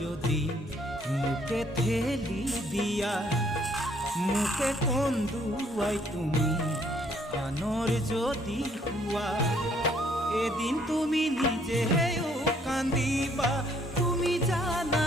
যদি মুখে ঠেলি দিয়া মুখে কন্দুয়াই তুমি আনর যদি হুয়া এদিন তুমি নিজেও কান্দিবা তুমি জানা